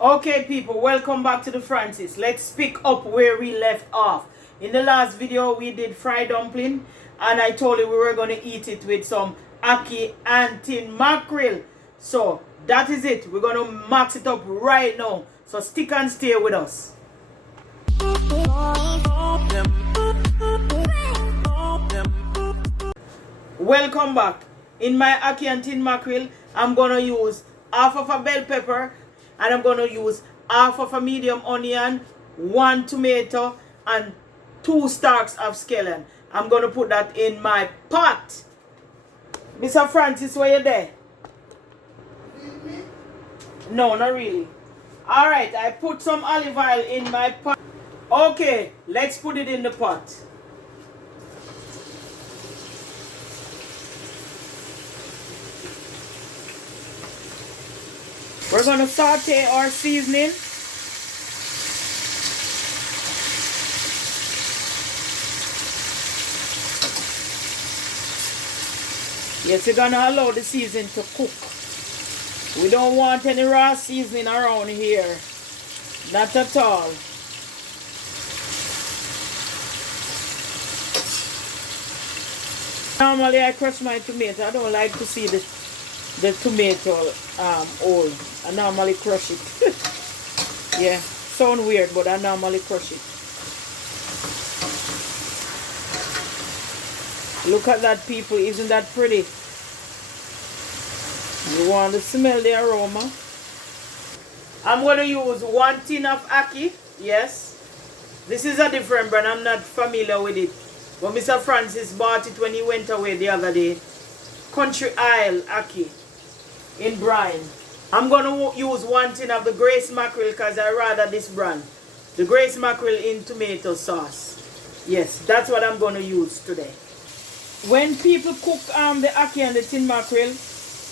Okay people, welcome back to the Francis. Let's pick up where we left off. In the last video we did fried dumpling and I told you we were going to eat it with some ackee and tin mackerel. So that is it. We're going to max it up right now. So stick and stay with us. Welcome back. In my ackee and tin mackerel, I'm going to use half of a bell pepper and I'm going to use half of a medium onion, 1 tomato and 2 stalks of scallion. I'm going to put that in my pot. Mr. Francis, were you there? No, not really. Alright, I put some olive oil in my pot. Okay, let's put it in the pot. We're going to saute our seasoning. Yes, you're going to allow the seasoning to cook. We don't want any raw seasoning around here. Not at all. Normally I crush my tomato. I don't like to see the tomato old. I normally crush it. Yeah, sound weird, but I normally crush it. Look at that, people. Isn't that pretty? You want to smell the aroma? I'm going to use 1 tin of ackee. Yes. This is a different brand. I'm not familiar with it. But Mr. Francis bought it when he went away the other day. Country Isle ackee in brine. I'm going to use 1 tin of the Grace mackerel because I rather this brand. The Grace mackerel in tomato sauce. Yes, that's what I'm going to use today. When people cook the ackee and the tin mackerel,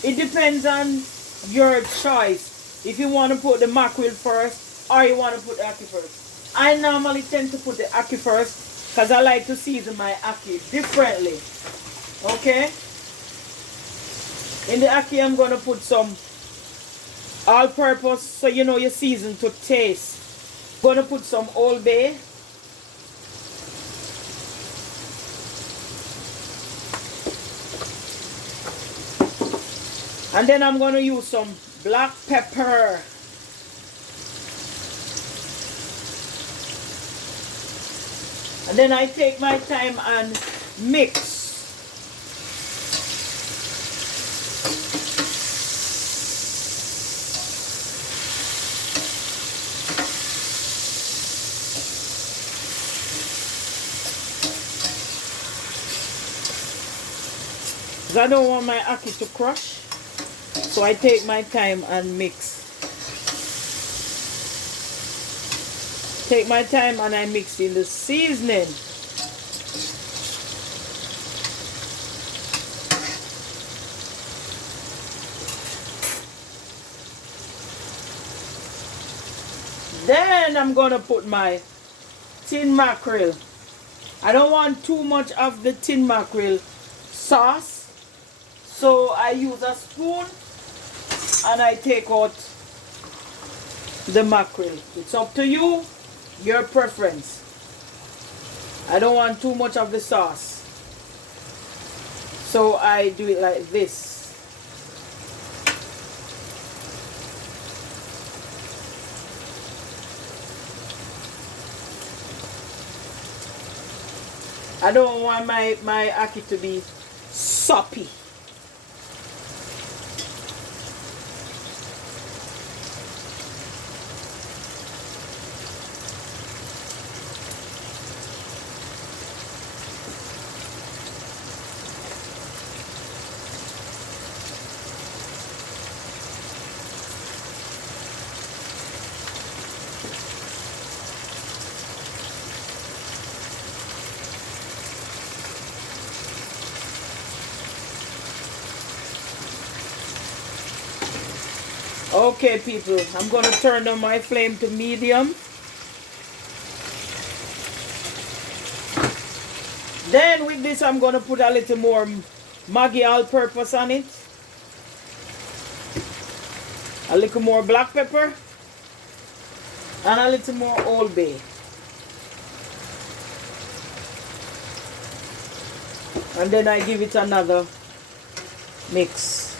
it depends on your choice. If you want to put the mackerel first or you want to put the ackee first. I normally tend to put the ackee first because I like to season my ackee differently. Okay? In the ackee, I'm going to put some all-purpose, so you know your season to taste. I'm going to put some Old Bay. And then I'm going to use some black pepper. And then I take my time and mix. I don't want my ackee to crush, so I take my time and mix. Take my time and I mix in the seasoning. Then I'm gonna put my tin mackerel. I don't want too much of the tin mackerel sauce. So I use a spoon and I take out the mackerel. It's up to you, your preference. I don't want too much of the sauce. So I do it like this. I don't want my ackee to be soppy. Okay people, I'm going to turn down my flame to medium. Then with this I'm going to put a little more Maggi all-purpose on it. A little more black pepper. And a little more Old Bay. And then I give it another mix.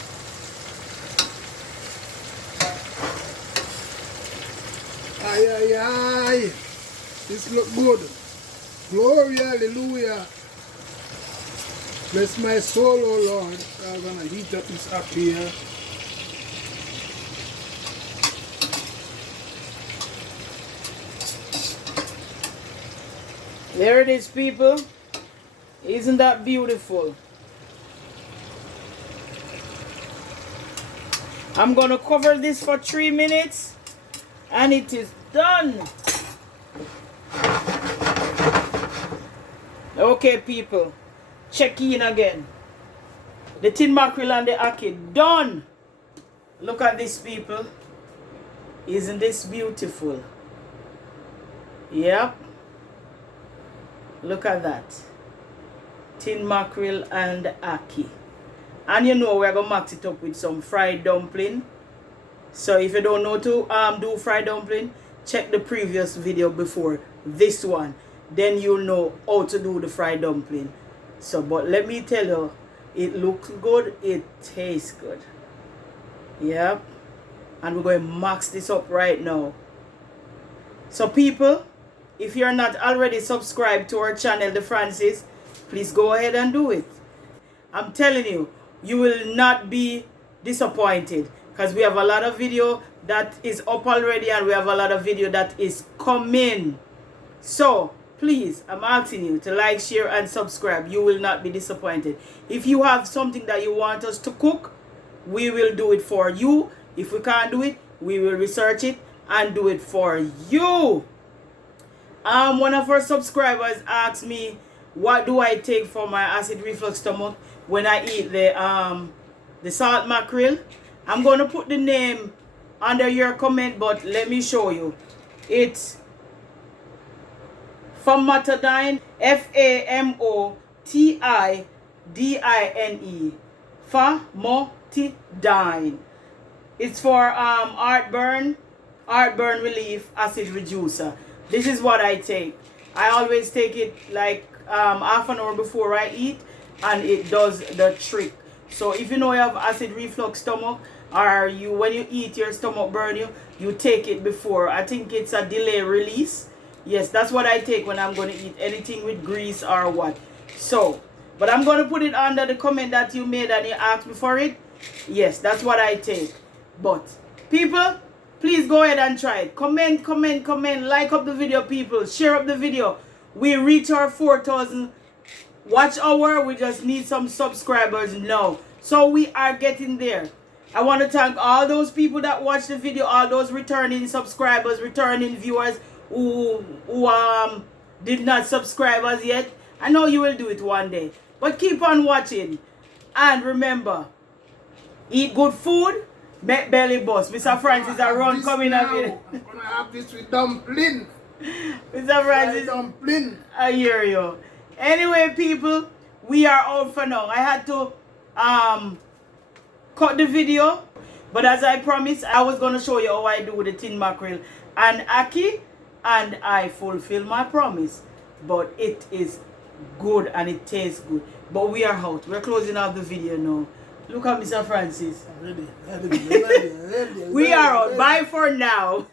Aye, aye, aye. This look good. Glory, hallelujah. Bless my soul, oh Lord. I'm going to heat up this up here. There it is, people. Isn't that beautiful? I'm going to cover this for 3 minutes and it is done. Okay, people. Check in again. The tin mackerel and the ackee done. Look at this, people. Isn't this beautiful? Yep. Look at that. Tin mackerel and ackee. And you know we're gonna mix it up with some fried dumpling. So if you don't know to do fried dumpling, check the previous video before this one. Then you'll know how to do the fried dumpling. So but let me tell you, it looks good, it tastes good. Yep. And we're going to max this up right now. So people, if you're not already subscribed to our channel, The Francis, please go ahead and do it. I'm telling you, you will not be disappointed because we have a lot of video that is up already and we have a lot of video that is coming. So please, I'm asking you to like, share and subscribe. You will not be disappointed. If you have something that you want us to cook, we will do it for you. If we can't do it, we will research it and do it for you. One of our subscribers asked me, what do I take for my acid reflux stomach when I eat the salt mackerel? I'm going to put the name under your comment, but let me show you. It's famotidine, Famotidine. Famotidine. It's for heartburn relief, acid reducer. This is what I take. I always take it like half an hour before I eat, and it does the trick. So if you know you have acid reflux stomach, or when you eat your stomach burn you, you take it before. I think it's a delay release. Yes, that's what I take when I'm going to eat anything with grease or what. So, but I'm going to put it under the comment that you made and you asked me for it. Yes, that's what I take. But people, please go ahead and try it. Comment, like up the video, people. Share up the video. We reach our 4,000 watch hour. We just need some subscribers now. So we are getting there. I want to thank all those people that watched the video, all those returning subscribers, returning viewers who did not subscribe as yet. I know you will do it one day. But keep on watching. And remember, eat good food, make belly bust. Mr. Francis around coming up here. I'm going to have this with dumpling. Mr. Francis, dumpling. I hear you. Anyway, people, we are out for now. I had to cut the video, but as I promised, I was going to show you how I do the tin mackerel and ackee, and I fulfill my promise. But it is good and it tastes good. But we are out. We're closing off the video now. Look at Mr. Francis. Ready. We are out. Bye for now.